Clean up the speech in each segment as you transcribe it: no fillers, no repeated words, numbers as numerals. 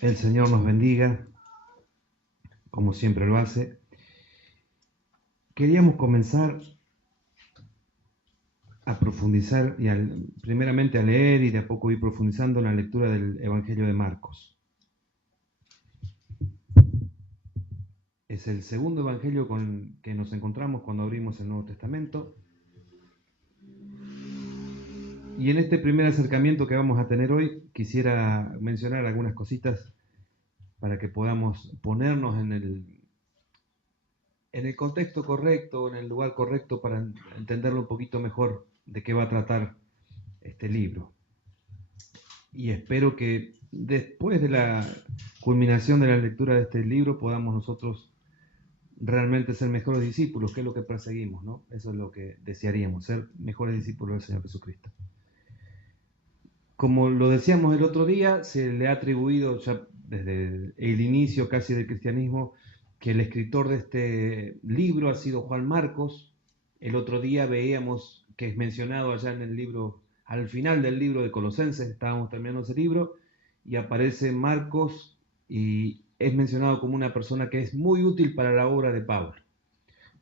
El Señor nos bendiga, como siempre lo hace. Queríamos comenzar a profundizar y primeramente a leer y de a poco ir profundizando en la lectura del Evangelio de Marcos. Es el segundo Evangelio con que nos encontramos cuando abrimos el Nuevo Testamento. Y en este primer acercamiento que vamos a tener hoy, quisiera mencionar algunas cositas para que podamos ponernos en el contexto correcto, en el lugar correcto para entenderlo un poquito mejor de qué va a tratar este libro. Y espero que después de la culminación de la lectura de este libro podamos nosotros realmente ser mejores discípulos, que es lo que perseguimos, ¿no? Eso es lo que desearíamos, ser mejores discípulos del Señor Jesucristo. Como lo decíamos el otro día, se le ha atribuido ya desde el inicio casi del cristianismo que el escritor de este libro ha sido Juan Marcos. El otro día veíamos que es mencionado allá en el libro, al final del libro de Colosenses, estábamos terminando ese libro, y aparece Marcos y es mencionado como una persona que es muy útil para la obra de Pablo.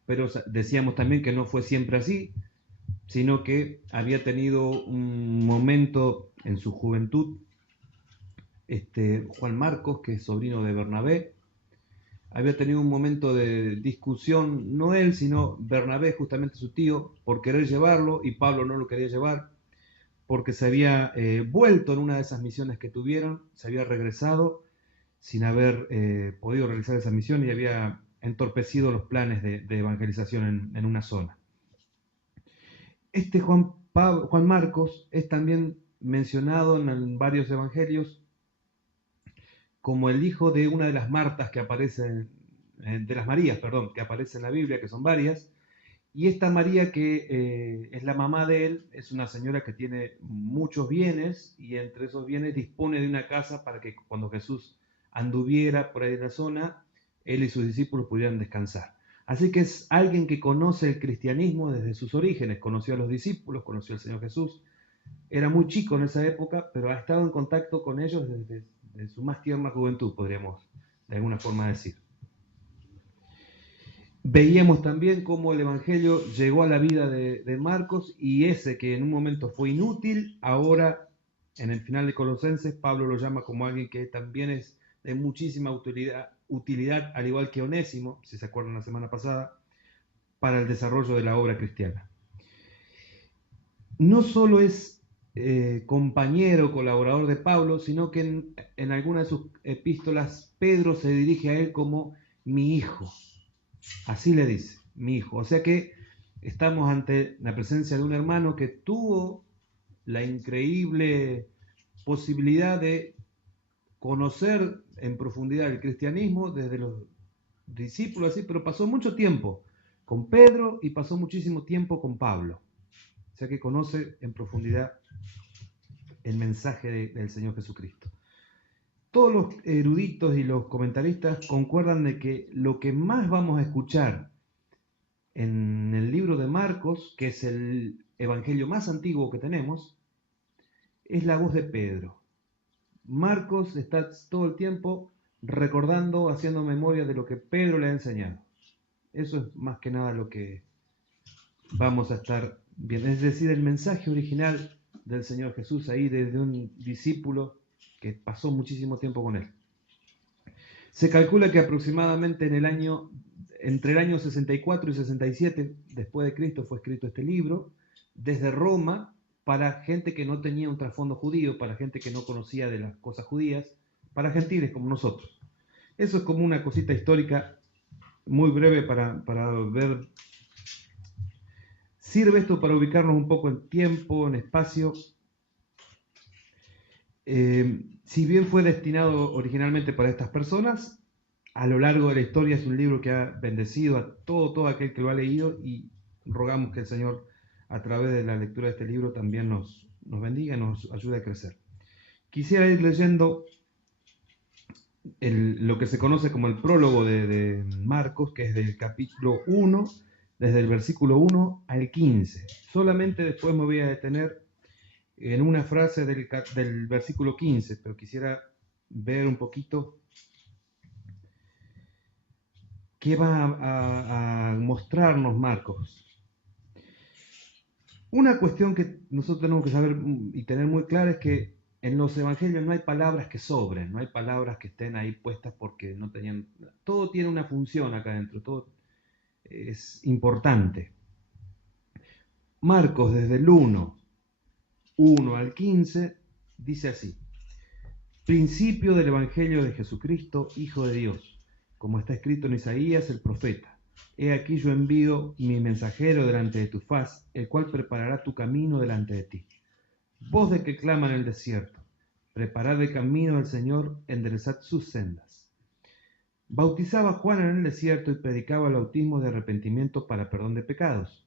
Pero decíamos también que no fue siempre así, sino que había tenido un momento en su juventud, Juan Marcos, que es sobrino de Bernabé, había tenido un momento de discusión, no él, sino Bernabé, justamente su tío, por querer llevarlo, y Pablo no lo quería llevar, porque se había vuelto en una de esas misiones que tuvieron, se había regresado sin haber podido realizar esa misión y había entorpecido los planes de evangelización en una zona. Juan Marcos es también mencionado en varios evangelios como el hijo de una de las Martas que aparecen, de las Marías, perdón, que aparece en la Biblia, que son varias. Y esta María, que es la mamá de él, es una señora que tiene muchos bienes y entre esos bienes dispone de una casa para que cuando Jesús anduviera por ahí en la zona, él y sus discípulos pudieran descansar. Así que es alguien que conoce el cristianismo desde sus orígenes, conoció a los discípulos, conoció al Señor Jesús, era muy chico en esa época, pero ha estado en contacto con ellos desde su más tierna juventud, podríamos de alguna forma decir. Veíamos también cómo el Evangelio llegó a la vida de Marcos y ese que en un momento fue inútil, ahora en el final de Colosenses, Pablo lo llama como alguien que también es de muchísima utilidad, al igual que Onésimo, si se acuerdan la semana pasada, para el desarrollo de la obra cristiana. No solo es compañero, colaborador de Pablo, sino que en alguna de sus epístolas Pedro se dirige a él como mi hijo. Así le dice, mi hijo. O sea que estamos ante la presencia de un hermano que tuvo la increíble posibilidad de conocer en profundidad el cristianismo desde los discípulos, así, pero pasó mucho tiempo con Pedro y pasó muchísimo tiempo con Pablo. O sea que conoce en profundidad el mensaje del Señor Jesucristo. Todos los eruditos y los comentaristas concuerdan de que lo que más vamos a escuchar en el libro de Marcos, que es el evangelio más antiguo que tenemos, es la voz de Pedro. Marcos está todo el tiempo recordando, haciendo memoria de lo que Pedro le ha enseñado. Eso es más que nada lo que vamos a estar viendo. Es decir, el mensaje original del Señor Jesús ahí desde un discípulo que pasó muchísimo tiempo con él. Se calcula que aproximadamente entre el año 64 y 67 después de Cristo fue escrito este libro, desde Roma, para gente que no tenía un trasfondo judío, para gente que no conocía de las cosas judías, para gentiles como nosotros. Eso es como una cosita histórica muy breve para ver. Sirve esto para ubicarnos un poco en tiempo, en espacio. Si bien fue destinado originalmente para estas personas, a lo largo de la historia es un libro que ha bendecido a todo aquel que lo ha leído y rogamos que el Señor a través de la lectura de este libro también nos bendiga y nos ayude a crecer. Quisiera ir leyendo lo que se conoce como el prólogo de Marcos, que es del capítulo 1, desde el versículo 1 al 15. Solamente después me voy a detener en una frase del versículo 15, pero quisiera ver un poquito qué va a mostrarnos Marcos. Una cuestión que nosotros tenemos que saber y tener muy clara es que en los evangelios no hay palabras que sobren, no hay palabras que estén ahí puestas porque no tenían... Todo tiene una función acá adentro, todo es importante. Marcos, desde el 1 al 15, dice así: principio del Evangelio de Jesucristo, Hijo de Dios, como está escrito en Isaías el profeta. He aquí yo envío mi mensajero delante de tu faz, el cual preparará tu camino delante de ti. Voz de que clama en el desierto, preparad el camino del Señor, enderezad sus sendas. Bautizaba Juan en el desierto y predicaba el bautismo de arrepentimiento para perdón de pecados.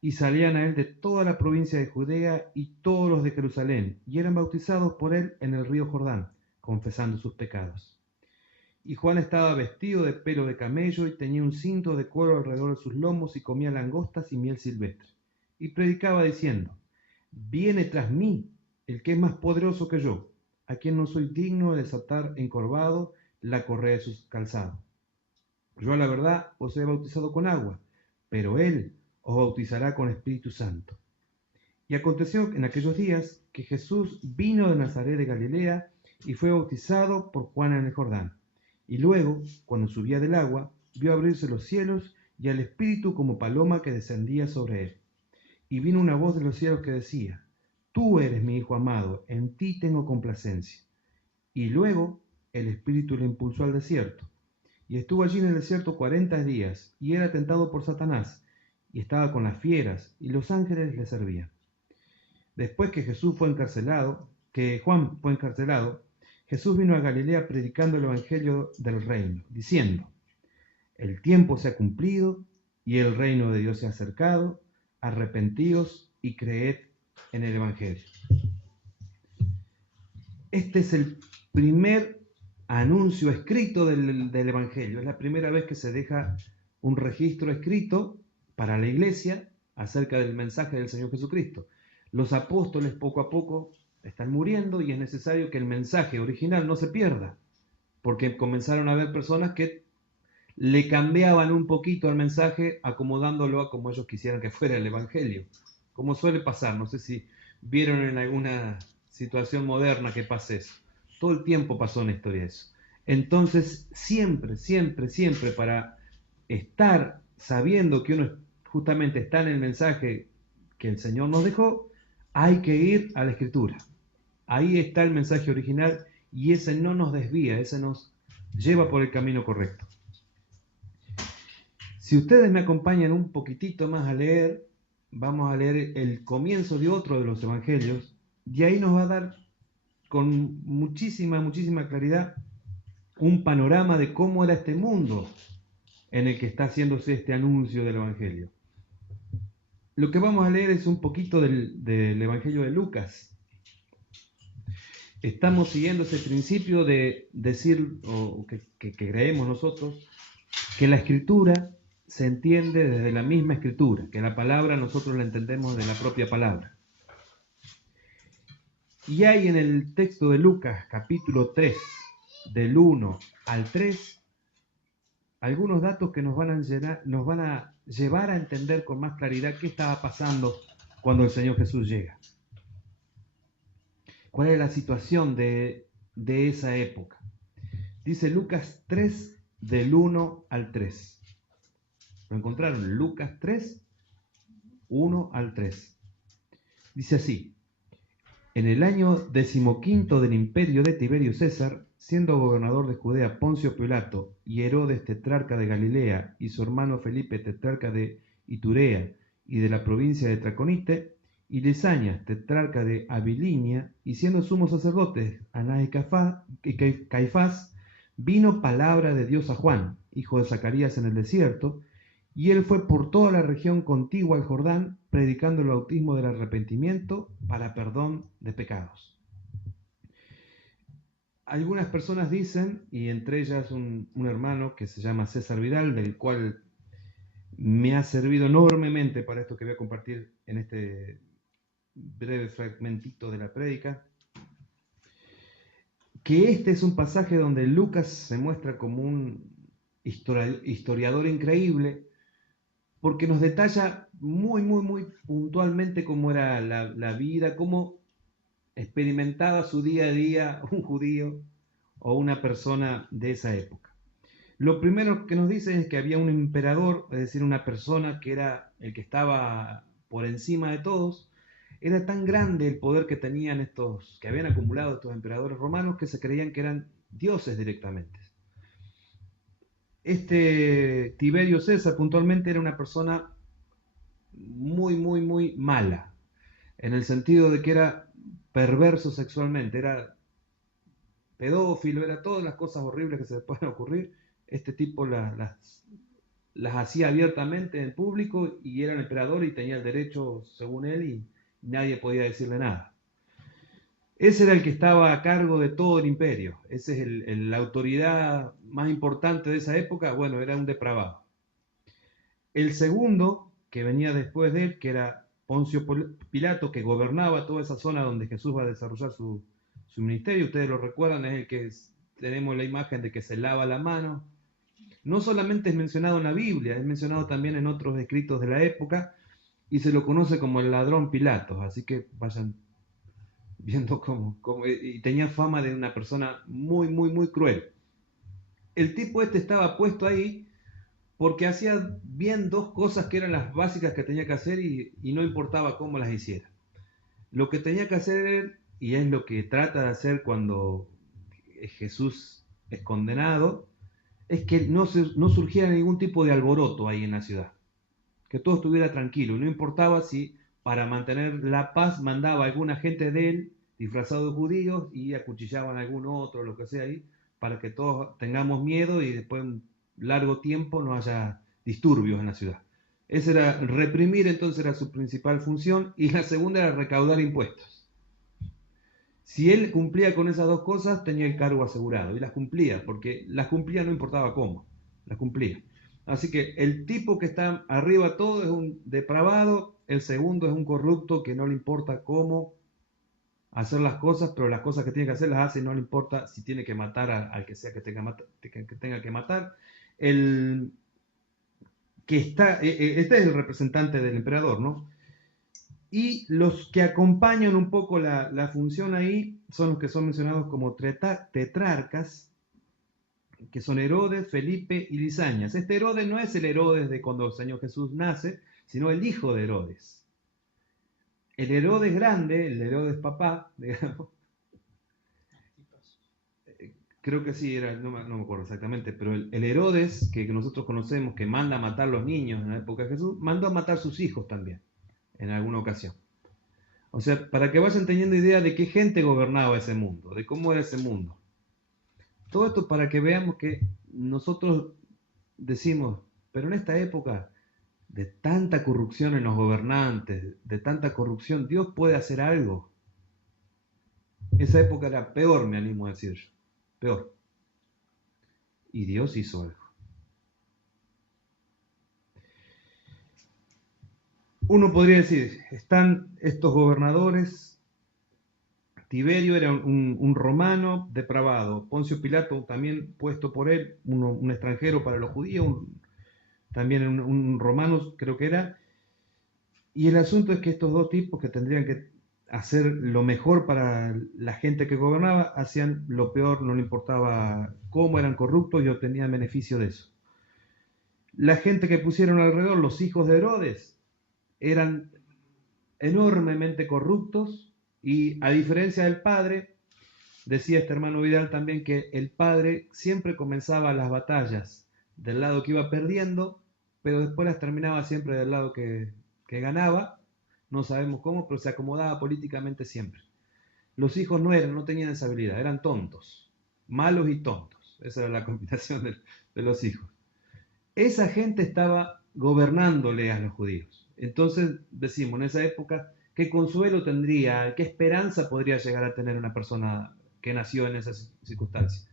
Y salían a él de toda la provincia de Judea y todos los de Jerusalén, y eran bautizados por él en el río Jordán, confesando sus pecados. Y Juan estaba vestido de pelo de camello y tenía un cinto de cuero alrededor de sus lomos y comía langostas y miel silvestre. Y predicaba diciendo: viene tras mí el que es más poderoso que yo, a quien no soy digno de desatar encorvado la correa de su calzado. Yo a la verdad os he bautizado con agua, pero él os bautizará con Espíritu Santo. Y aconteció en aquellos días que Jesús vino de Nazaret de Galilea y fue bautizado por Juan en el Jordán. Y luego, cuando subía del agua, vio abrirse los cielos y al Espíritu como paloma que descendía sobre él. Y vino una voz de los cielos que decía: tú eres mi Hijo amado, en ti tengo complacencia. Y luego el Espíritu le impulsó al desierto. Y estuvo allí en el desierto 40 días, y era tentado por Satanás, y estaba con las fieras, y los ángeles le servían. Después que Juan fue encarcelado, Jesús vino a Galilea predicando el evangelio del reino, diciendo: el tiempo se ha cumplido y el reino de Dios se ha acercado, arrepentíos y creed en el evangelio. Este es el primer anuncio escrito del evangelio, es la primera vez que se deja un registro escrito para la iglesia acerca del mensaje del Señor Jesucristo. Los apóstoles poco a poco están muriendo y es necesario que el mensaje original no se pierda, porque comenzaron a haber personas que le cambiaban un poquito al mensaje, acomodándolo a como ellos quisieran que fuera el evangelio, como suele pasar. No sé si vieron en alguna situación moderna que pase eso. Todo el tiempo pasó en la historia eso. Entonces, siempre, siempre, siempre, para estar sabiendo que uno justamente está en el mensaje que el Señor nos dejó, hay que ir a la Escritura. Ahí está el mensaje original y ese no nos desvía, ese nos lleva por el camino correcto. Si ustedes me acompañan un poquitito más a leer, vamos a leer el comienzo de otro de los evangelios, y ahí nos va a dar con muchísima, muchísima claridad un panorama de cómo era este mundo en el que está haciéndose este anuncio del evangelio. Lo que vamos a leer es un poquito del evangelio de Lucas. Estamos siguiendo ese principio de decir, o que creemos nosotros, que la escritura se entiende desde la misma escritura, que la palabra nosotros la entendemos de la propia palabra. Y hay en el texto de Lucas, capítulo 3, del 1 al 3, algunos datos que nos van a llevar a entender con más claridad qué estaba pasando cuando el Señor Jesús llega. ¿Cuál es la situación de esa época? Dice Lucas 3, del 1 al 3. ¿Lo encontraron? Lucas 3, 1 al 3. Dice así: en el año 15 del imperio de Tiberio César, siendo gobernador de Judea Poncio Pilato y Herodes tetrarca de Galilea y su hermano Felipe tetrarca de Iturea y de la provincia de Traconite, y Lisanias tetrarca de Abilinia, y siendo sumos sacerdotes Anás y Caifás, vino palabra de Dios a Juan, hijo de Zacarías, en el desierto, y él fue por toda la región contigua al Jordán, predicando el bautismo del arrepentimiento para perdón de pecados. Algunas personas dicen, y entre ellas un hermano que se llama César Vidal, del cual me ha servido enormemente para esto que voy a compartir en este breve fragmentito de la prédica, que este es un pasaje donde Lucas se muestra como un historiador increíble, porque nos detalla muy puntualmente cómo era la vida, cómo experimentaba su día a día un judío o una persona de esa época. Lo primero que nos dice es que había un emperador, es decir, una persona que era el que estaba por encima de todos. Era tan grande el poder que tenían estos, que habían acumulado estos emperadores romanos, que se creían que eran dioses directamente. Este Tiberio César puntualmente era una persona muy mala, en el sentido de que era perverso sexualmente, era pedófilo, era todas las cosas horribles que se le pueden ocurrir. Este tipo las hacía abiertamente en público y era el emperador y tenía el derecho según él y nadie podía decirle nada. Ese era el que estaba a cargo de todo el imperio, ese es la autoridad más importante de esa época, bueno, era un depravado. El segundo, que venía después de él, que era Poncio Pilato, que gobernaba toda esa zona donde Jesús va a desarrollar su ministerio, ustedes lo recuerdan, es el que tenemos la imagen de que se lava la mano. No solamente es mencionado en la Biblia, es mencionado también en otros escritos de la época y se lo conoce como el ladrón Pilatos, así que vayan viendo cómo y tenía fama de una persona muy cruel. El tipo este estaba puesto ahí porque hacía bien dos cosas que eran las básicas que tenía que hacer y no importaba cómo las hiciera. Lo que tenía que hacer, y es lo que trata de hacer cuando Jesús es condenado, es que no surgiera ningún tipo de alboroto ahí en la ciudad, que todo estuviera tranquilo, no importaba si para mantener la paz mandaba a alguna gente de él disfrazado de judíos y acuchillaban a algún otro, lo que sea ahí, para que todos tengamos miedo y después de un largo tiempo no haya disturbios en la ciudad. Ese era reprimir, entonces era su principal función, y la segunda era recaudar impuestos. Si él cumplía con esas dos cosas, tenía el cargo asegurado, y las cumplía, porque las cumplía no importaba cómo, las cumplía. Así que el tipo que está arriba todo es un depravado, el segundo es un corrupto que no le importa cómo hacer las cosas, pero las cosas que tiene que hacer las hace y no le importa si tiene que matar al que sea que tenga que matar. El que está, este es el representante del emperador, ¿no? Y los que acompañan un poco la función ahí son los que son mencionados como tetrarcas, que son Herodes, Felipe y Lisañas. Este Herodes no es el Herodes de cuando el Señor Jesús nace, sino el hijo de Herodes. El Herodes grande, el Herodes papá, digamos, creo que sí, era, no me acuerdo exactamente, pero el Herodes que nosotros conocemos, que manda a matar a los niños en la época de Jesús, mandó a matar a sus hijos también, en alguna ocasión. O sea, para que vayan teniendo idea de qué gente gobernaba ese mundo, de cómo era ese mundo. Todo esto para que veamos que nosotros decimos, pero en esta época de tanta corrupción en los gobernantes, de tanta corrupción, Dios puede hacer algo. Esa época era peor, me animo a decir yo, peor. Y Dios hizo algo. Uno podría decir, están estos gobernadores, Tiberio era un romano depravado, Poncio Pilato también puesto por él, un extranjero para los judíos, también un romano creo que era, y el asunto es que estos dos tipos que tendrían que hacer lo mejor para la gente que gobernaba, hacían lo peor, no le importaba cómo eran corruptos y obtenían beneficio de eso. La gente que pusieron alrededor, los hijos de Herodes, eran enormemente corruptos y a diferencia del padre, decía este hermano Vidal también que el padre siempre comenzaba las batallas del lado que iba perdiendo, pero después las terminaba siempre del lado que ganaba, no sabemos cómo, pero se acomodaba políticamente siempre. Los hijos no tenían esa habilidad, eran tontos, malos y tontos, esa era la combinación de los hijos. Esa gente estaba gobernándole a los judíos. Entonces decimos, en esa época, ¿qué consuelo tendría, qué esperanza podría llegar a tener una persona que nació en esas circunstancias?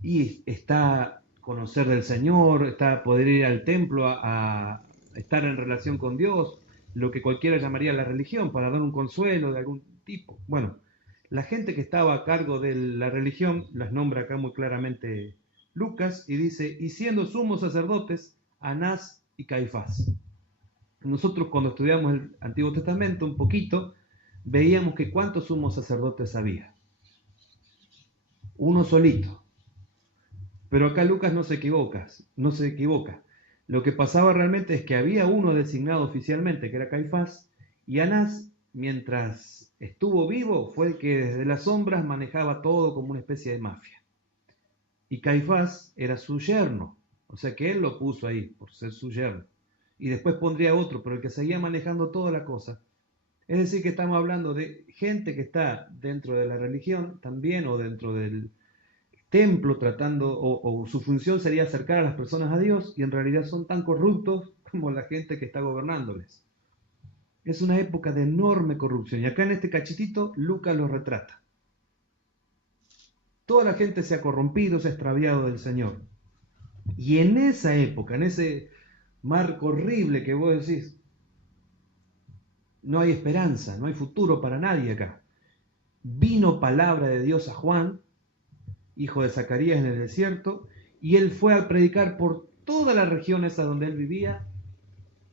Y está conocer del Señor, está poder ir al templo a estar en relación con Dios, lo que cualquiera llamaría la religión, para dar un consuelo de algún tipo. Bueno, La gente que estaba a cargo de la religión, las nombra acá muy claramente Lucas, y dice, y siendo sumos sacerdotes, Anás y Caifás. Nosotros cuando estudiamos el Antiguo Testamento un poquito, veíamos que cuántos sumos sacerdotes había. Uno solito. Pero acá Lucas no se equivoca. Lo que pasaba realmente es que había uno designado oficialmente, que era Caifás, y Anás, mientras estuvo vivo, fue el que desde las sombras manejaba todo como una especie de mafia. Y Caifás era su yerno, o sea que él lo puso ahí por ser su yerno. Y después pondría otro, pero el que seguía manejando toda la cosa. Es decir, que estamos hablando de gente que está dentro de la religión también, o dentro del templo, tratando, o su función sería acercar a las personas a Dios, y en realidad son tan corruptos como la gente que está gobernándoles. Es una época de enorme corrupción, y acá en este cachitito Lucas lo retrata. Toda la gente se ha corrompido, se ha extraviado del Señor. Y en esa época, en ese marco horrible que vos decís, no hay esperanza, no hay futuro para nadie acá. Vino palabra de Dios a Juan, hijo de Zacarías, en el desierto, y él fue a predicar por todas las regiones a donde él vivía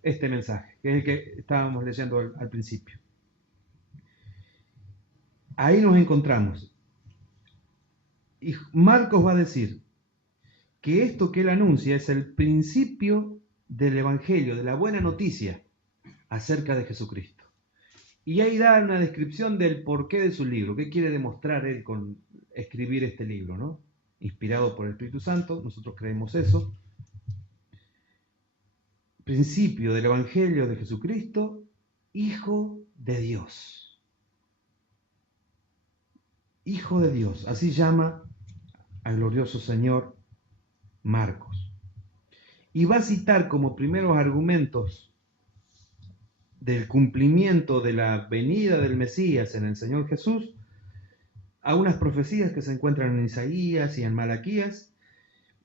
este mensaje, que es el que estábamos leyendo al principio. Ahí nos encontramos. Y Marcos va a decir que esto que él anuncia es el principio del Evangelio, de la buena noticia acerca de Jesucristo. Y ahí da una descripción del porqué de su libro, qué quiere demostrar él con escribir este libro, ¿no? Inspirado por el Espíritu Santo, nosotros creemos eso. Principio del Evangelio de Jesucristo, Hijo de Dios. Hijo de Dios, así llama al glorioso Señor Marcos. Y va a citar como primeros argumentos del cumplimiento de la venida del Mesías en el Señor Jesús a unas profecías que se encuentran en Isaías y en Malaquías.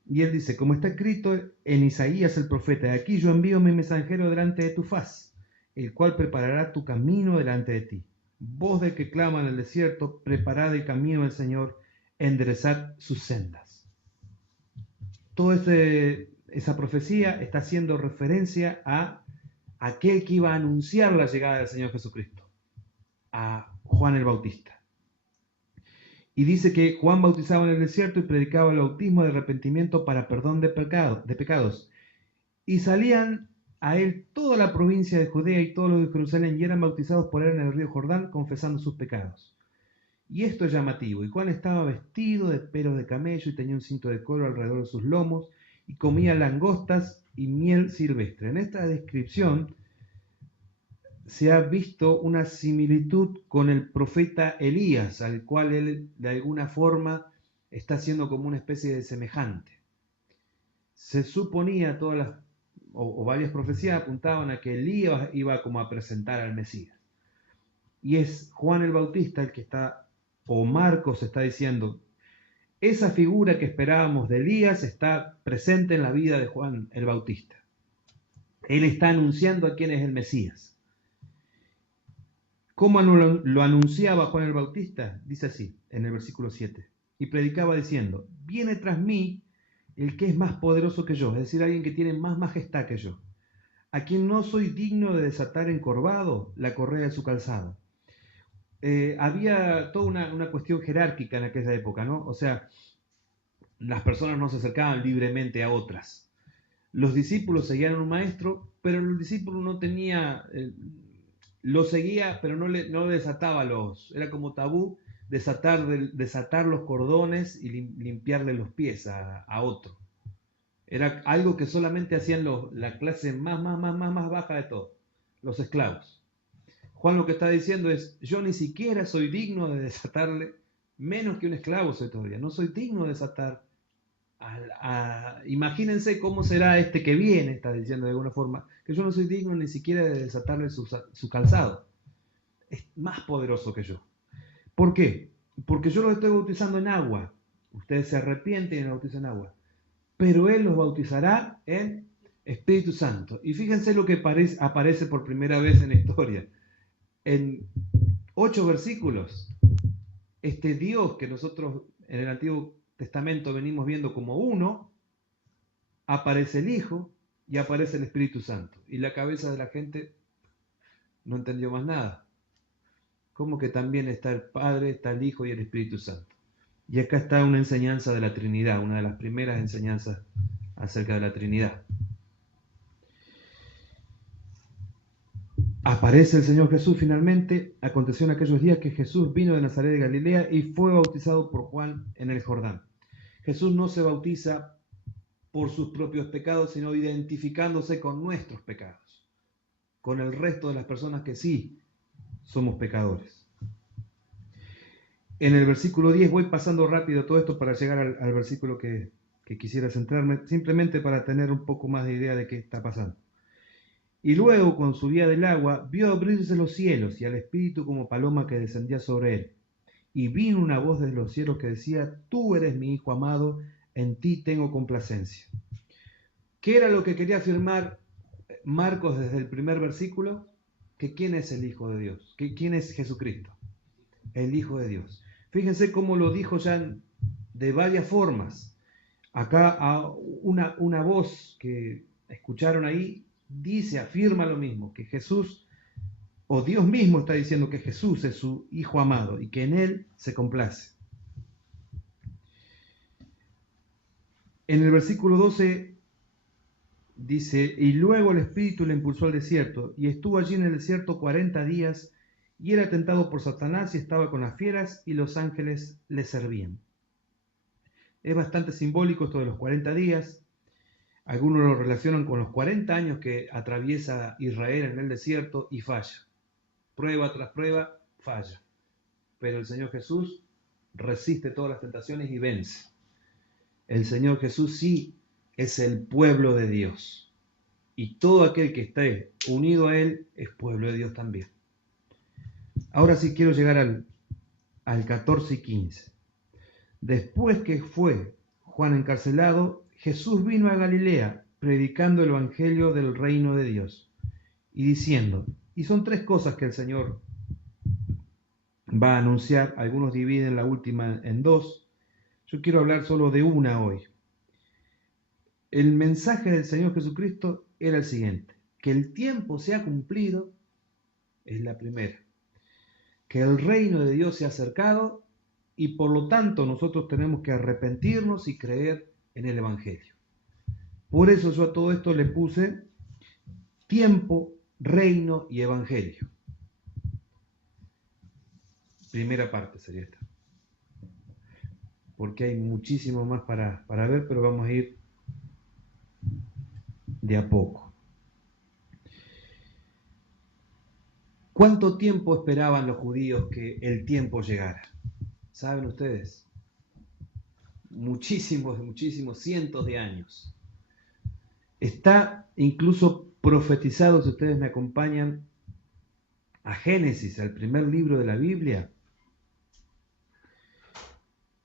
Y él dice, como está escrito en Isaías el profeta, aquí yo envío mi mensajero delante de tu faz, el cual preparará tu camino delante de ti. Voz de que clama en el desierto, preparad el camino del Señor, enderezad sus sendas. Toda esa profecía está haciendo referencia a aquel que iba a anunciar la llegada del Señor Jesucristo, a Juan el Bautista. Y dice que Juan bautizaba en el desierto y predicaba el bautismo de arrepentimiento para perdón de pecados. Y salían a él toda la provincia de Judea y todos los de Jerusalén y eran bautizados por él en el río Jordán, confesando sus pecados. Y esto es llamativo. Y Juan estaba vestido de pelos de camello y tenía un cinto de cuero alrededor de sus lomos y comía langostas y miel silvestre. En esta descripción se ha visto una similitud con el profeta Elías, al cual él de alguna forma está haciendo como una especie de semejante. Se suponía, o varias profecías apuntaban a que Elías iba como a presentar al Mesías. Y es Juan el Bautista el que está, o Marcos está diciendo, esa figura que esperábamos de Elías está presente en la vida de Juan el Bautista. Él está anunciando a quién es el Mesías. ¿Cómo lo anunciaba Juan el Bautista? Dice así, en el versículo 7. Y predicaba diciendo, viene tras mí el que es más poderoso que yo, es decir, alguien que tiene más majestad que yo, a quien no soy digno de desatar encorvado la correa de su calzado. Había toda una cuestión jerárquica en aquella época, ¿no? O sea, las personas no se acercaban libremente a otras. Los discípulos seguían a un maestro, pero el discípulo no tenía... lo seguía, pero no desataba era como tabú desatar los cordones y limpiarle los pies a otro. Era algo que solamente hacían la clase más baja de todo, los esclavos. Juan lo que está diciendo es, yo ni siquiera soy digno de desatarle, menos que un esclavo soy todavía, no soy digno de desatar. Imagínense cómo será este que viene, está diciendo de alguna forma, que yo no soy digno ni siquiera de desatarle su calzado. Es más poderoso que yo. ¿Por qué? Porque yo los estoy bautizando en agua. Ustedes se arrepienten y me bautizan en agua. Pero Él los bautizará en Espíritu Santo. Y fíjense lo que aparece por primera vez en la historia. En 8 versículos este Dios que nosotros en el Antiguo Testamento venimos viendo como uno, aparece el Hijo y aparece el Espíritu Santo. Y la cabeza de la gente no entendió más nada. ¿Cómo que también está el Padre, está el Hijo y el Espíritu Santo? Y acá está una enseñanza de la Trinidad, una de las primeras enseñanzas acerca de la Trinidad. Aparece el Señor Jesús finalmente. Aconteció en aquellos días que Jesús vino de Nazaret de Galilea y fue bautizado por Juan en el Jordán. Jesús no se bautiza por sus propios pecados, sino identificándose con nuestros pecados, con el resto de las personas que sí somos pecadores. En el versículo 10, voy pasando rápido todo esto para llegar al versículo que quisiera centrarme, simplemente para tener un poco más de idea de qué está pasando. Y luego, cuando subía del agua, vio abrirse los cielos y al Espíritu como paloma que descendía sobre él. Y vino una voz desde los cielos que decía: Tú eres mi Hijo amado, en ti tengo complacencia. ¿Qué era lo que quería afirmar Marcos desde el primer versículo? Que ¿quién es el Hijo de Dios? Que ¿quién es Jesucristo? El Hijo de Dios. Fíjense cómo lo dijo ya de varias formas. Acá una voz que escucharon ahí dice, afirma lo mismo, que Jesús, o Dios mismo está diciendo que Jesús es su Hijo amado y que en Él se complace. En el versículo 12 dice: y luego el Espíritu le impulsó al desierto, y estuvo allí en el desierto 40 días, y era tentado por Satanás, y estaba con las fieras, y los ángeles le servían. Es bastante simbólico esto de los 40 días. Algunos lo relacionan con los 40 años que atraviesa Israel en el desierto y falla. Prueba tras prueba, falla. Pero el Señor Jesús resiste todas las tentaciones y vence. El Señor Jesús sí es el pueblo de Dios. Y todo aquel que esté unido a Él es pueblo de Dios también. Ahora sí quiero llegar al 14 y 15. Después que fue Juan encarcelado, Jesús vino a Galilea predicando el evangelio del reino de Dios y diciendo, y son tres cosas que el Señor va a anunciar, algunos dividen la última en dos, yo quiero hablar solo de una hoy. El mensaje del Señor Jesucristo era el siguiente: que el tiempo se ha cumplido, es la primera, que el reino de Dios se ha acercado y por lo tanto nosotros tenemos que arrepentirnos y creer en el evangelio. Por eso yo a todo esto le puse tiempo, reino y evangelio. Primera parte sería esta. Porque hay muchísimo más para ver, pero vamos a ir de a poco. ¿Cuánto tiempo esperaban los judíos que el tiempo llegara? ¿Saben ustedes? Muchísimos, cientos de años. Está incluso profetizado, si ustedes me acompañan, a Génesis, al primer libro de la Biblia.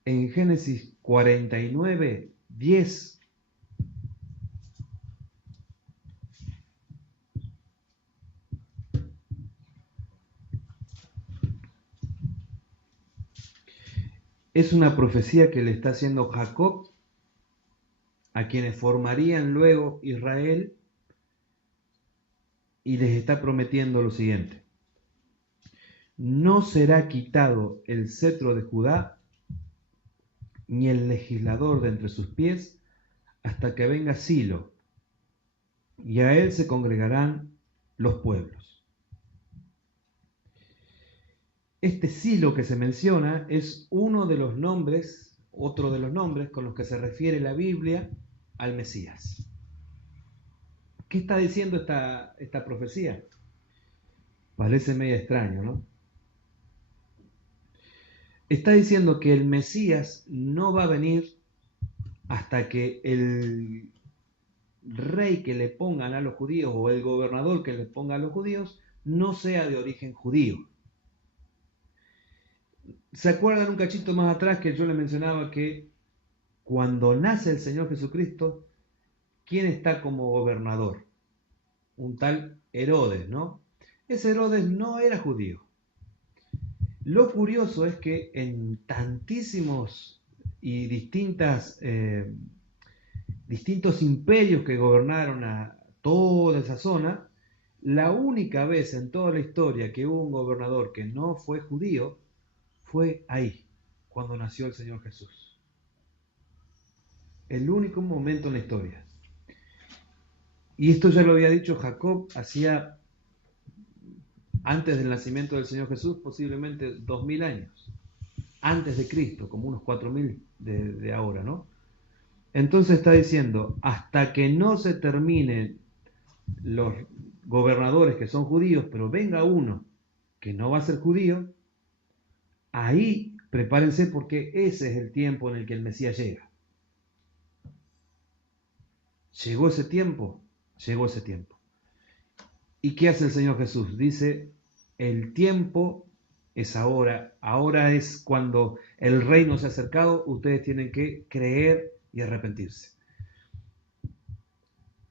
En Génesis 49, 10, es una profecía que le está haciendo Jacob a quienes formarían luego Israel y les está prometiendo lo siguiente: no será quitado el cetro de Judá ni el legislador de entre sus pies hasta que venga Silo, y a él se congregarán los pueblos. Este Silo que se menciona es uno de los nombres, otro de los nombres con los que se refiere la Biblia al Mesías. ¿Qué está diciendo esta profecía? Parece medio extraño, ¿no? Está diciendo que el Mesías no va a venir hasta que el rey que le pongan a los judíos o el gobernador que le ponga a los judíos no sea de origen judío. ¿Se acuerdan un cachito más atrás que yo le mencionaba que cuando nace el Señor Jesucristo, ¿quién está como gobernador? Un tal Herodes, ¿no? Ese Herodes no era judío. Lo curioso es que en tantísimos y distintos imperios que gobernaron a toda esa zona, la única vez en toda la historia que hubo un gobernador que no fue judío fue ahí, cuando nació el Señor Jesús. El único momento en la historia. Y esto ya lo había dicho Jacob hacía, antes del nacimiento del Señor Jesús, posiblemente 2000 años, antes de Cristo, como unos 4000 de ahora, ¿no? Entonces está diciendo, hasta que no se terminen los gobernadores que son judíos, pero venga uno que no va a ser judío, ahí prepárense porque ese es el tiempo en el que el Mesías llega. Llegó ese tiempo, llegó ese tiempo. ¿Y qué hace el Señor Jesús? Dice, el tiempo es ahora, ahora es cuando el reino se ha acercado, ustedes tienen que creer y arrepentirse.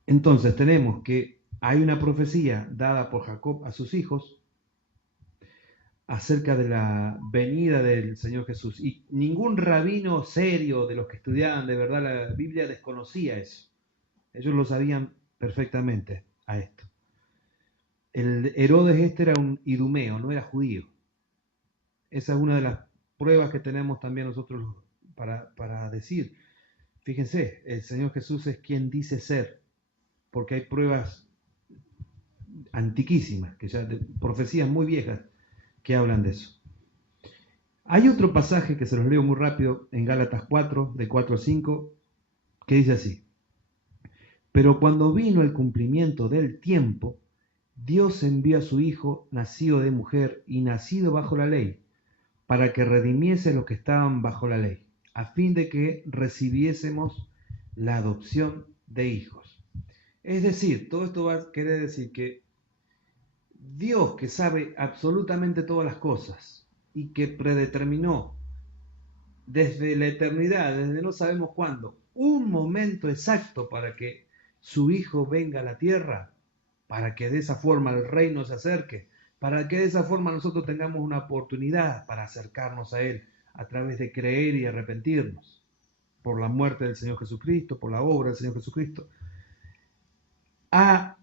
Entonces tenemos que hay una profecía dada por Jacob a sus hijos acerca de la venida del Señor Jesús. Y ningún rabino serio de los que estudiaban de verdad la Biblia desconocía eso. Ellos lo sabían perfectamente a esto. El Herodes este era un idumeo, no era judío. Esa es una de las pruebas que tenemos también nosotros para decir. Fíjense, el Señor Jesús es quien dice ser, porque hay pruebas antiquísimas, que ya profecías muy viejas que hablan de eso. Hay otro pasaje que se los leo muy rápido en Gálatas 4, de 4 a 5, que dice así: pero cuando vino el cumplimiento del tiempo, Dios envió a su Hijo, nacido de mujer y nacido bajo la ley, para que redimiese a los que estaban bajo la ley, a fin de que recibiésemos la adopción de hijos. Es decir, todo esto va a querer decir que Dios, que sabe absolutamente todas las cosas y que predeterminó desde la eternidad, desde no sabemos cuándo, un momento exacto para que su Hijo venga a la tierra, para que de esa forma el reino se acerque, para que de esa forma nosotros tengamos una oportunidad para acercarnos a Él a través de creer y arrepentirnos por la muerte del Señor Jesucristo, por la obra del Señor Jesucristo, a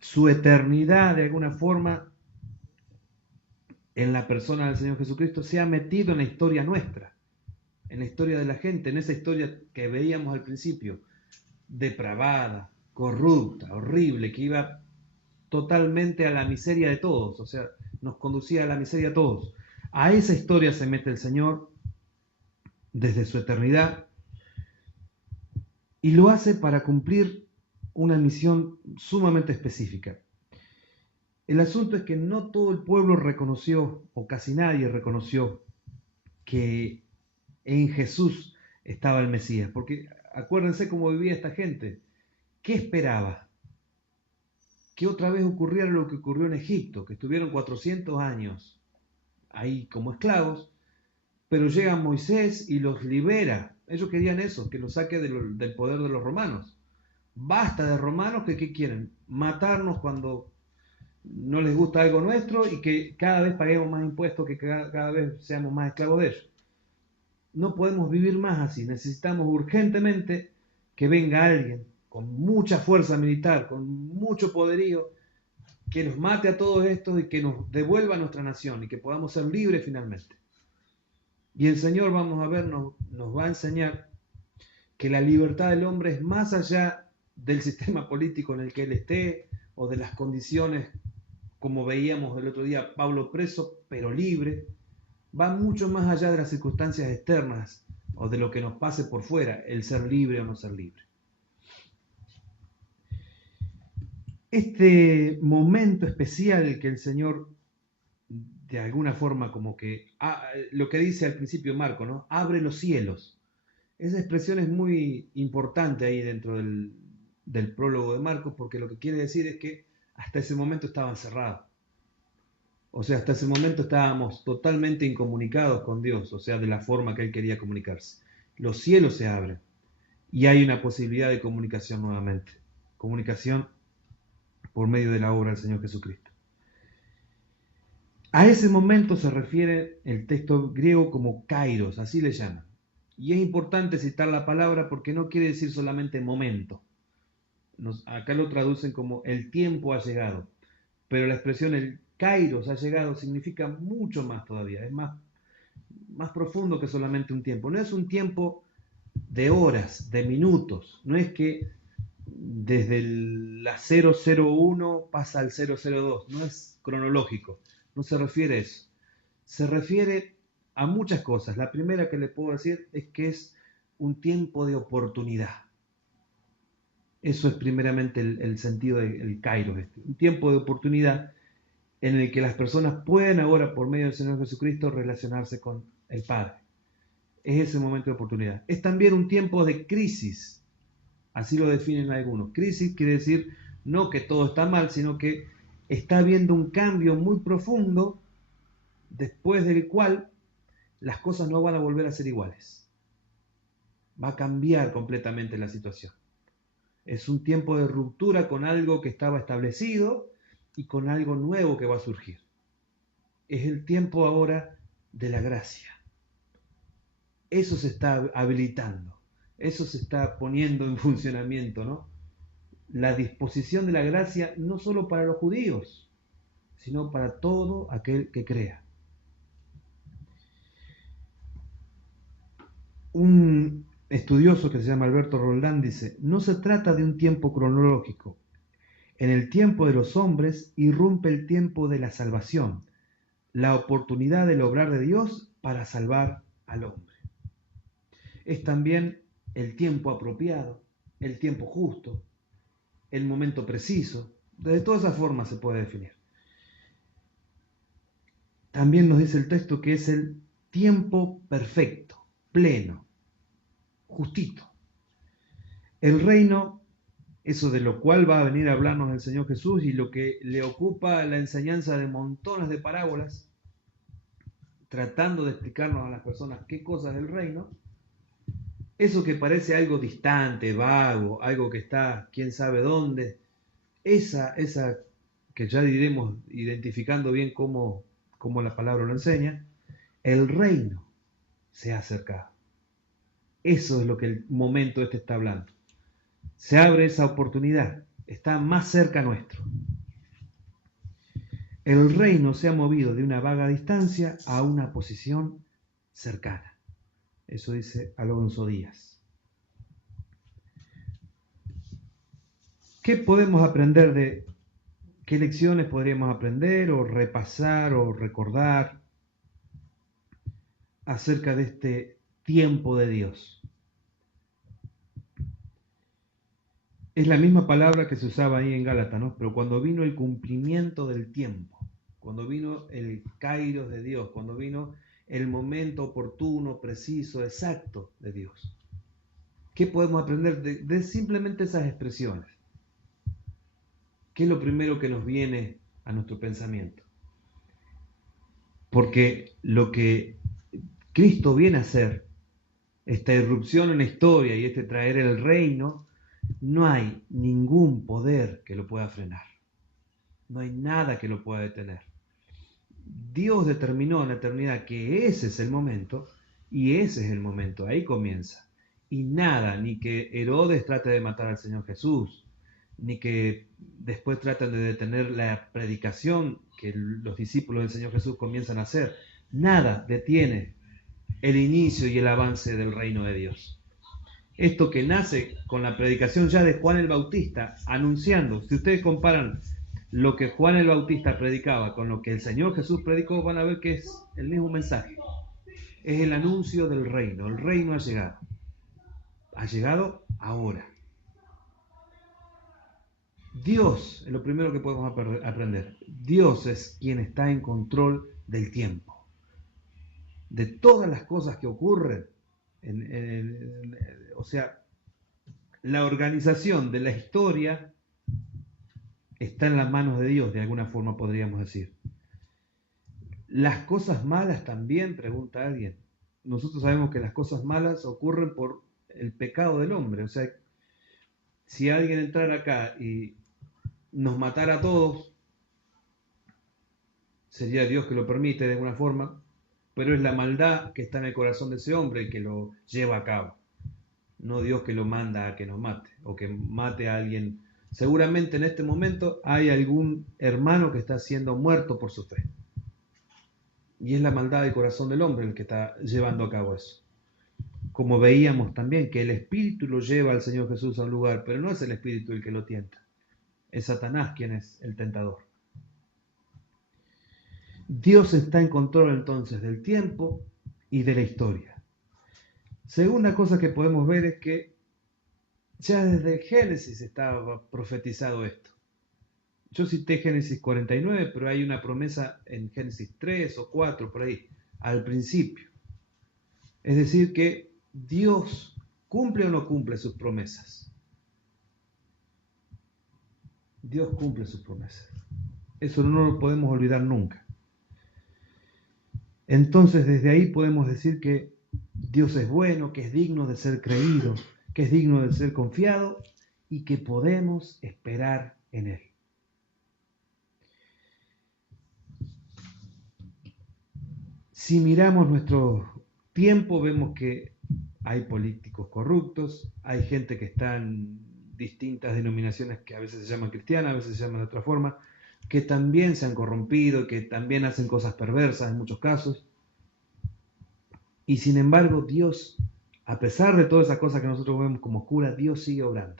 su eternidad de alguna forma en la persona del Señor Jesucristo se ha metido en la historia nuestra, en la historia de la gente, en esa historia que veíamos al principio, depravada, corrupta, horrible, que iba totalmente a la miseria de todos, o sea, nos conducía a la miseria a todos. A esa historia se mete el Señor desde su eternidad y lo hace para cumplir una misión sumamente específica. El asunto es que no todo el pueblo reconoció, o casi nadie reconoció, que en Jesús estaba el Mesías, porque acuérdense cómo vivía esta gente. ¿Qué esperaba? Que otra vez ocurriera lo que ocurrió en Egipto, que estuvieron 400 años ahí como esclavos, pero llega Moisés y los libera. Ellos querían eso, que los saque del poder de los romanos. Basta de romanos que ¿qué quieren? Matarnos cuando no les gusta algo nuestro y que cada vez paguemos más impuestos, que cada vez seamos más esclavos de ellos. No podemos vivir más así, necesitamos urgentemente que venga alguien con mucha fuerza militar, con mucho poderío, que nos mate a todos estos y que nos devuelva a nuestra nación y que podamos ser libres finalmente. Y el Señor, vamos a ver, nos va a enseñar que la libertad del hombre es más allá del sistema político en el que él esté o de las condiciones, como veíamos el otro día, Pablo preso, pero libre. Va mucho más allá de las circunstancias externas o de lo que nos pase por fuera, el ser libre o no ser libre. Este momento especial que el Señor, de alguna forma, como que, lo que dice al principio Marco, ¿no? Abre los cielos. Esa expresión es muy importante ahí dentro del prólogo de Marcos, porque lo que quiere decir es que hasta ese momento estaban cerrados. O sea, hasta ese momento estábamos totalmente incomunicados con Dios, o sea, de la forma que Él quería comunicarse. Los cielos se abren y hay una posibilidad de comunicación nuevamente. Comunicación por medio de la obra del Señor Jesucristo. A ese momento se refiere el texto griego como kairos, así le llaman. Y es importante citar la palabra porque no quiere decir solamente momento. Acá lo traducen como el tiempo ha llegado. Pero la expresión el kairos ha llegado significa mucho más todavía. Es más profundo que solamente un tiempo. No es un tiempo de horas, de minutos. No es que desde la 001 pasa al 002. No es cronológico. No se refiere a eso. Se refiere a muchas cosas. La primera que le puedo decir es que es un tiempo de oportunidad. Eso es primeramente el sentido del Kairos. Un tiempo de oportunidad en el que las personas pueden ahora, por medio del Señor Jesucristo, relacionarse con el Padre. Es ese momento de oportunidad. Es también un tiempo de crisis. Así lo definen algunos. Crisis quiere decir no que todo está mal, sino que está habiendo un cambio muy profundo después del cual las cosas no van a volver a ser iguales. Va a cambiar completamente la situación. Es un tiempo de ruptura con algo que estaba establecido y con algo nuevo que va a surgir. Es el tiempo ahora de la gracia. Eso se está habilitando, eso se está poniendo en funcionamiento, ¿no? La disposición de la gracia no solo para los judíos, sino para todo aquel que crea. Un estudioso que se llama Alberto Roldán dice, no se trata de un tiempo cronológico. En el tiempo de los hombres irrumpe el tiempo de la salvación, la oportunidad del obrar de Dios para salvar al hombre. Es también el tiempo apropiado, el tiempo justo, el momento preciso. De todas esas formas se puede definir. También nos dice el texto que es el tiempo perfecto, pleno, justito. El reino, eso de lo cual va a venir a hablarnos el Señor Jesús y lo que le ocupa la enseñanza de montones de parábolas, tratando de explicarnos a las personas qué cosa es el reino, eso que parece algo distante, vago, algo que está quién sabe dónde, esa que ya diremos identificando bien cómo la palabra lo enseña, el reino se ha acercado. Eso es lo que el momento este está hablando. Se abre esa oportunidad, está más cerca nuestro. El reino se ha movido de una vaga distancia a una posición cercana. Eso dice Alonso Díaz. ¿Qué podemos aprender de qué lecciones podríamos aprender o repasar o recordar acerca de este tiempo de Dios? Es la misma palabra que se usaba ahí en Gálatas, ¿no? Pero cuando vino el cumplimiento del tiempo, cuando vino el kairos de Dios, cuando vino el momento oportuno, preciso, exacto de Dios. ¿Qué podemos aprender de simplemente esas expresiones? ¿Qué es lo primero que nos viene a nuestro pensamiento? Porque lo que Cristo viene a hacer, esta irrupción en la historia y este traer el reino, no hay ningún poder que lo pueda frenar. No hay nada que lo pueda detener. Dios determinó en la eternidad que ese es el momento y ese es el momento, ahí comienza. Y nada, ni que Herodes trate de matar al Señor Jesús, ni que después traten de detener la predicación que los discípulos del Señor Jesús comienzan a hacer, nada detiene el inicio y el avance del reino de Dios. Esto que nace con la predicación ya de Juan el Bautista, anunciando, si ustedes comparan lo que Juan el Bautista predicaba con lo que el Señor Jesús predicó, van a ver que es el mismo mensaje. Es el anuncio del reino. El reino ha llegado. Ha llegado ahora. Dios es lo primero que podemos aprender. Dios es quien está en control del tiempo. De todas las cosas que ocurren, o sea, la organización de la historia está en las manos de Dios, de alguna forma podríamos decir. Las cosas malas también, pregunta alguien. Nosotros sabemos que las cosas malas ocurren por el pecado del hombre. O sea, si alguien entrara acá y nos matara a todos, sería Dios que lo permite de alguna forma, pero es la maldad que está en el corazón de ese hombre el que lo lleva a cabo, no Dios que lo manda a que nos mate o que mate a alguien. Seguramente en este momento hay algún hermano que está siendo muerto por su fe. Y es la maldad del corazón del hombre el que está llevando a cabo eso. Como veíamos también que el Espíritu lo lleva al Señor Jesús a un lugar, pero no es el Espíritu el que lo tienta. Es Satanás quien es el tentador. Dios está en control entonces del tiempo y de la historia. Segunda cosa que podemos ver es que ya desde el Génesis estaba profetizado esto. Yo cité Génesis 49, pero hay una promesa en Génesis 3 o 4, por ahí, al principio. Es decir, que Dios cumple o no cumple sus promesas. Dios cumple sus promesas. Eso no lo podemos olvidar nunca. Entonces, desde ahí podemos decir que Dios es bueno, que es digno de ser creído, que es digno de ser confiado y que podemos esperar en Él. Si miramos nuestro tiempo, vemos que hay políticos corruptos, hay gente que está en distintas denominaciones que a veces se llaman cristianas, a veces se llaman de otra forma, que también se han corrompido, que también hacen cosas perversas en muchos casos. Y sin embargo, Dios, a pesar de todas esas cosas que nosotros vemos como oscuras, Dios sigue obrando.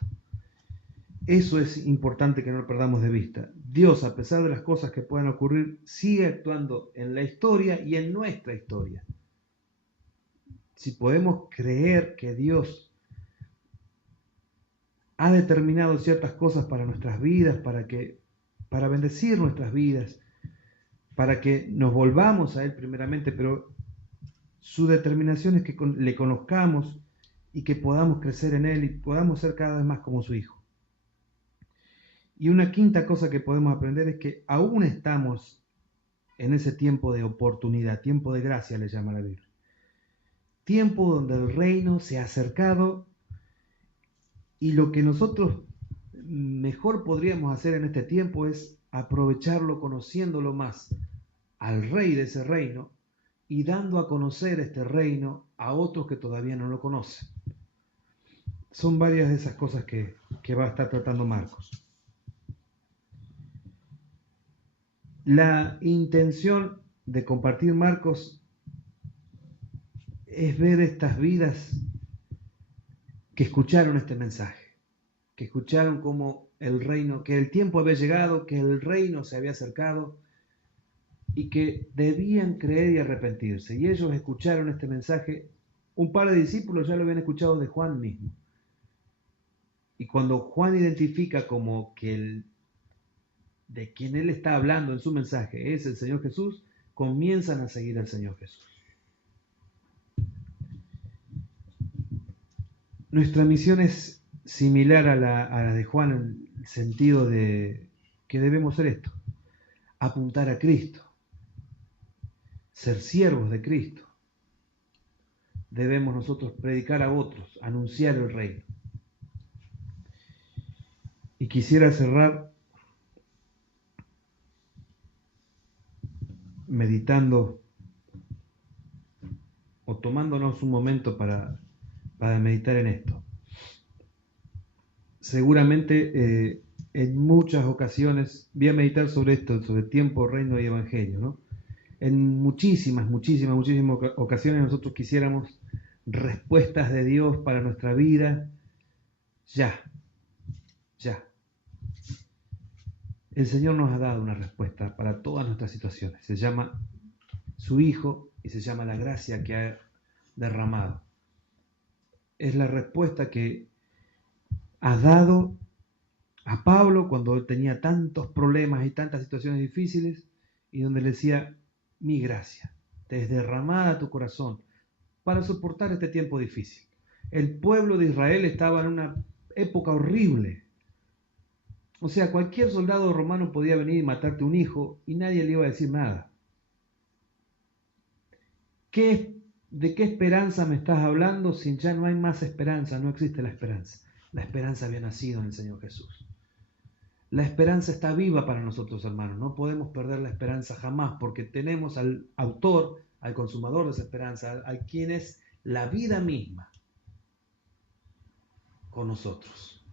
Eso es importante que no lo perdamos de vista. Dios, a pesar de las cosas que puedan ocurrir, sigue actuando en la historia y en nuestra historia. Si podemos creer que Dios ha determinado ciertas cosas para nuestras vidas, para bendecir nuestras vidas, para que nos volvamos a Él primeramente, pero su determinación es que le conozcamos y que podamos crecer en Él y podamos ser cada vez más como su Hijo. Y una quinta cosa que podemos aprender es que aún estamos en ese tiempo de oportunidad, tiempo de gracia le llama la Biblia. Tiempo donde el reino se ha acercado y lo que nosotros mejor podríamos hacer en este tiempo es aprovecharlo conociéndolo más al rey de ese reino y dando a conocer este reino a otros que todavía no lo conocen. Son varias de esas cosas que va a estar tratando Marcos. La intención de compartir Marcos es ver estas vidas que escucharon este mensaje, que escucharon como el reino, que el tiempo había llegado, que el reino se había acercado y que debían creer y arrepentirse. Y ellos escucharon este mensaje. Un par de discípulos ya lo habían escuchado de Juan mismo. Y cuando Juan identifica como que de quien él está hablando en su mensaje es el Señor Jesús, comienzan a seguir al Señor Jesús. Nuestra misión es similar a la de Juan en el sentido de que debemos ser esto: apuntar a Cristo, ser siervos de Cristo. Debemos nosotros predicar a otros, anunciar el reino. Y quisiera cerrar meditando o tomándonos un momento para meditar en esto. Seguramente en muchas ocasiones voy a meditar sobre esto, sobre tiempo, reino y evangelio, ¿no? En muchísimas ocasiones nosotros quisiéramos respuestas de Dios para nuestra vida ya. El Señor nos ha dado una respuesta para todas nuestras situaciones. Se llama su Hijo y se llama la gracia que ha derramado. Es la respuesta que ha dado a Pablo cuando él tenía tantos problemas y tantas situaciones difíciles y donde le decía: mi gracia te es derramada a tu corazón para soportar este tiempo difícil. El pueblo de Israel estaba en una época horrible. O sea, cualquier soldado romano podía venir y matarte un hijo y nadie le iba a decir nada. ¿De qué esperanza me estás hablando si ya no hay más esperanza? No existe la esperanza. La esperanza había nacido en el Señor Jesús. La esperanza está viva para nosotros, hermanos. No podemos perder la esperanza jamás, porque tenemos al autor, al consumador de esa esperanza, al quien es la vida misma con nosotros.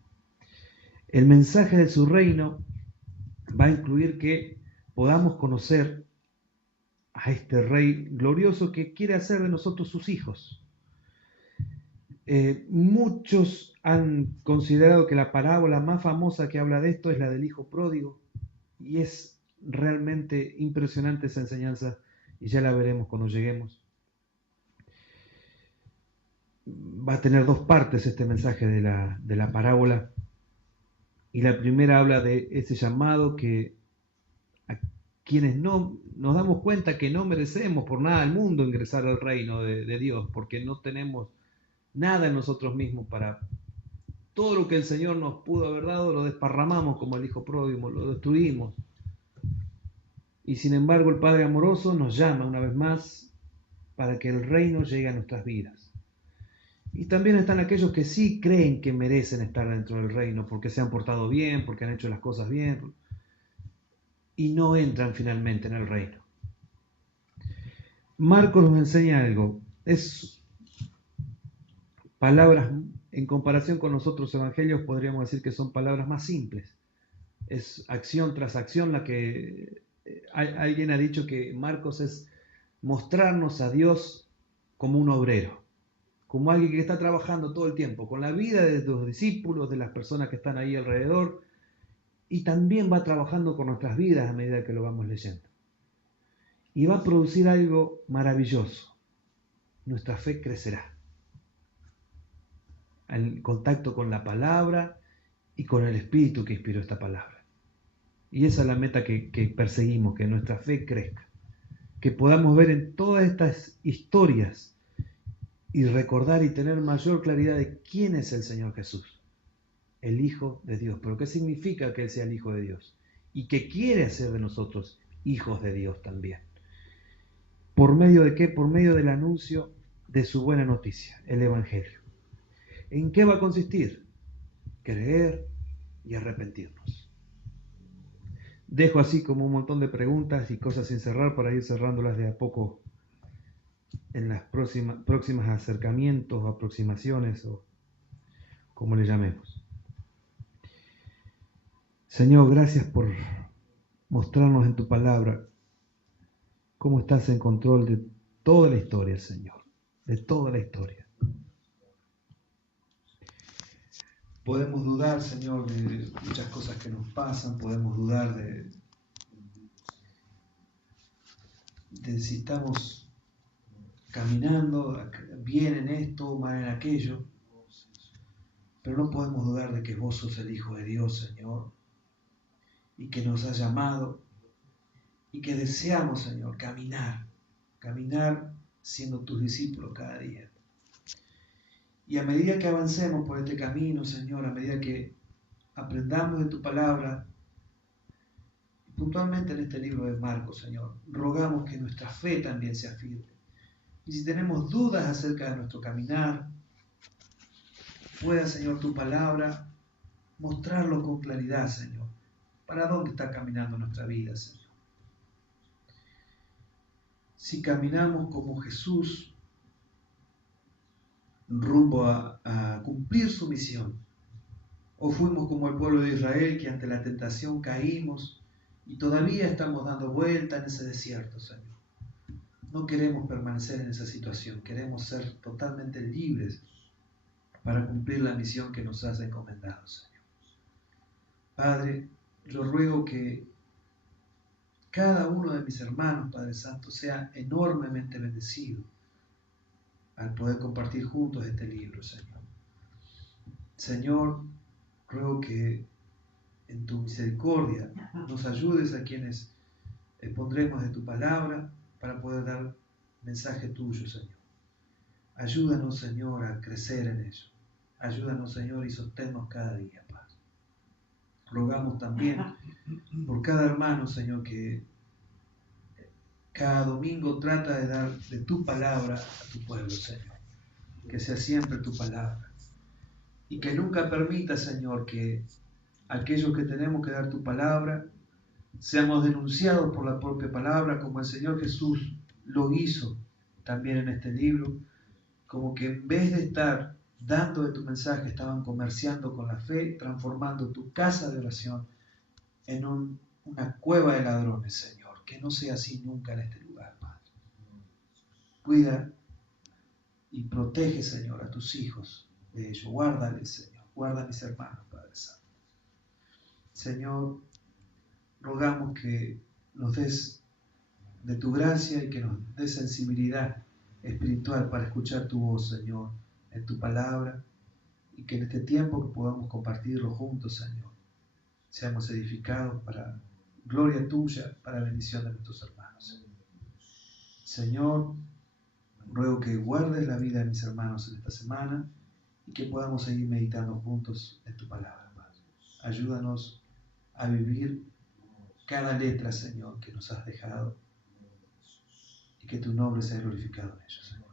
El mensaje de su reino va a incluir que podamos conocer a este Rey glorioso que quiere hacer de nosotros sus hijos. Muchos han considerado que la parábola más famosa que habla de esto es la del hijo pródigo, y es realmente impresionante esa enseñanza, y ya la veremos cuando lleguemos. Va a tener dos partes este mensaje de la parábola, y la primera habla de ese llamado que a quienes no nos damos cuenta que no merecemos por nada del mundo ingresar al reino de Dios, porque no tenemos nada en nosotros mismos para todo lo que el Señor nos pudo haber dado, lo desparramamos como el hijo pródigo, lo destruimos. Y sin embargo el Padre amoroso nos llama una vez más para que el reino llegue a nuestras vidas. Y también están aquellos que sí creen que merecen estar dentro del reino porque se han portado bien, porque han hecho las cosas bien, y no entran finalmente en el reino. Marcos nos enseña algo. Es palabras, en comparación con los otros evangelios, podríamos decir que son palabras más simples. Es acción tras acción la que alguien ha dicho que Marcos es mostrarnos a Dios como un obrero, como alguien que está trabajando todo el tiempo con la vida de los discípulos, de las personas que están ahí alrededor, y también va trabajando con nuestras vidas a medida que lo vamos leyendo. Y va a producir algo maravilloso. Nuestra fe crecerá en contacto con la palabra y con el Espíritu que inspiró esta palabra. Y esa es la meta que perseguimos, que nuestra fe crezca, que podamos ver en todas estas historias y recordar y tener mayor claridad de quién es el Señor Jesús, el Hijo de Dios. Pero ¿qué significa que Él sea el Hijo de Dios? Y que quiere hacer de nosotros hijos de Dios también. ¿Por medio de qué? Por medio del anuncio de su buena noticia, el Evangelio. ¿En qué va a consistir? Creer y arrepentirnos. Dejo así como un montón de preguntas y cosas sin cerrar para ir cerrándolas de a poco en las próximas acercamientos o aproximaciones o como le llamemos. Señor, gracias por mostrarnos en tu palabra cómo estás en control de toda la historia, Señor, de toda la historia. Podemos dudar, Señor, de muchas cosas que nos pasan, podemos dudar de si estamos caminando bien en esto, mal en aquello, pero no podemos dudar de que vos sos el Hijo de Dios, Señor, y que nos has llamado, y que deseamos, Señor, caminar siendo tus discípulos cada día. Y a medida que avancemos por este camino, Señor, a medida que aprendamos de tu palabra, puntualmente en este libro de Marcos, Señor, rogamos que nuestra fe también sea firme. Y si tenemos dudas acerca de nuestro caminar, pueda, Señor, tu palabra mostrarlo con claridad, Señor. ¿Para dónde está caminando nuestra vida, Señor? Si caminamos como Jesús, rumbo a cumplir su misión, o fuimos como el pueblo de Israel que ante la tentación caímos y todavía estamos dando vuelta en ese desierto, Señor. No queremos permanecer en esa situación, queremos ser totalmente libres para cumplir la misión que nos has encomendado, Señor. Padre, yo ruego que cada uno de mis hermanos, Padre Santo, sea enormemente bendecido al poder compartir juntos este libro, Señor. Señor, ruego que en tu misericordia nos ayudes a quienes pondremos de tu palabra para poder dar mensaje tuyo, Señor. Ayúdanos, Señor, a crecer en ello. Ayúdanos, Señor, y sosténnos cada día, Padre. Rogamos también por cada hermano, Señor, que cada domingo trata de dar de tu palabra a tu pueblo, Señor. Que sea siempre tu palabra. Y que nunca permita, Señor, que aquellos que tenemos que dar tu palabra, seamos denunciados por la propia palabra, como el Señor Jesús lo hizo también en este libro, como que en vez de estar dando de tu mensaje, estaban comerciando con la fe, transformando tu casa de oración en una cueva de ladrones, Señor. Que no sea así nunca en este lugar, Padre. Cuida y protege, Señor, a tus hijos de ellos. Guárdales, Señor. Guarda a mis hermanos, Padre Santo. Señor, rogamos que nos des de tu gracia y que nos des sensibilidad espiritual para escuchar tu voz, Señor, en tu palabra, y que en este tiempo que podamos compartirlo juntos, Señor, seamos edificados para gloria tuya, para bendición de nuestros hermanos. Señor, ruego que guardes la vida de mis hermanos en esta semana y que podamos seguir meditando juntos en tu palabra, Padre. Ayúdanos a vivir cada letra, Señor, que nos has dejado y que tu nombre sea glorificado en ellos, Señor.